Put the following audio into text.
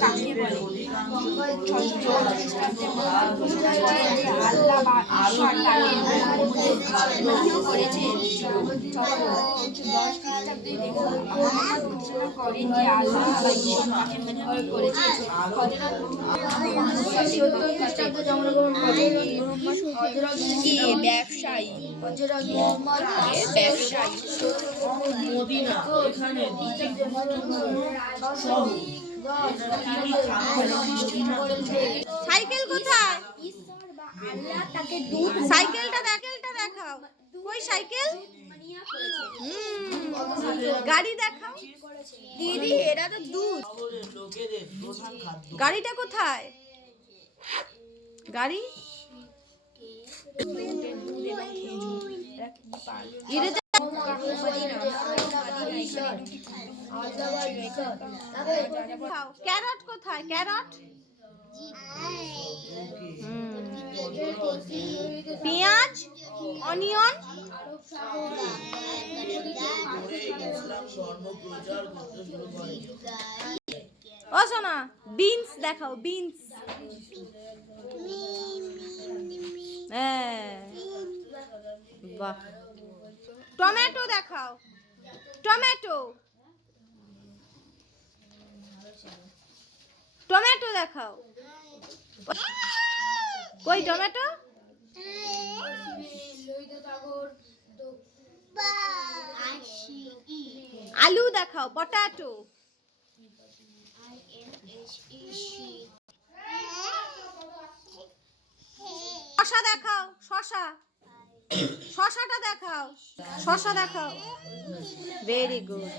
কাকে বলে? আল্লাহ বা ঈশ্বর তাকে দশ খ্রিস্টাব্দে সাইকেল কোথায়? সাইকেলটা দেখাও। কই সাইকেল? গাড়ি দেখাও। দিদি এরা তো দুধ গাড়িটা কোথায়? গাড়ি। ক্যারট কোথায়? ক্যারট? পেঁয়াজ? অনিয়ন? ইসলাম ধর্ম প্রচার করতে শুরু করে। ও সোনা বিনস দেখাও বিনস হ্যাঁ। বাহ। টমেটো দেখাও। টমেটো। টমেটো দেখাও। কই টমেটো? আলু দেখাও পটাটো। শশা দেখাও শশা। শশাটা দেখাও শশা দেখাও। Very good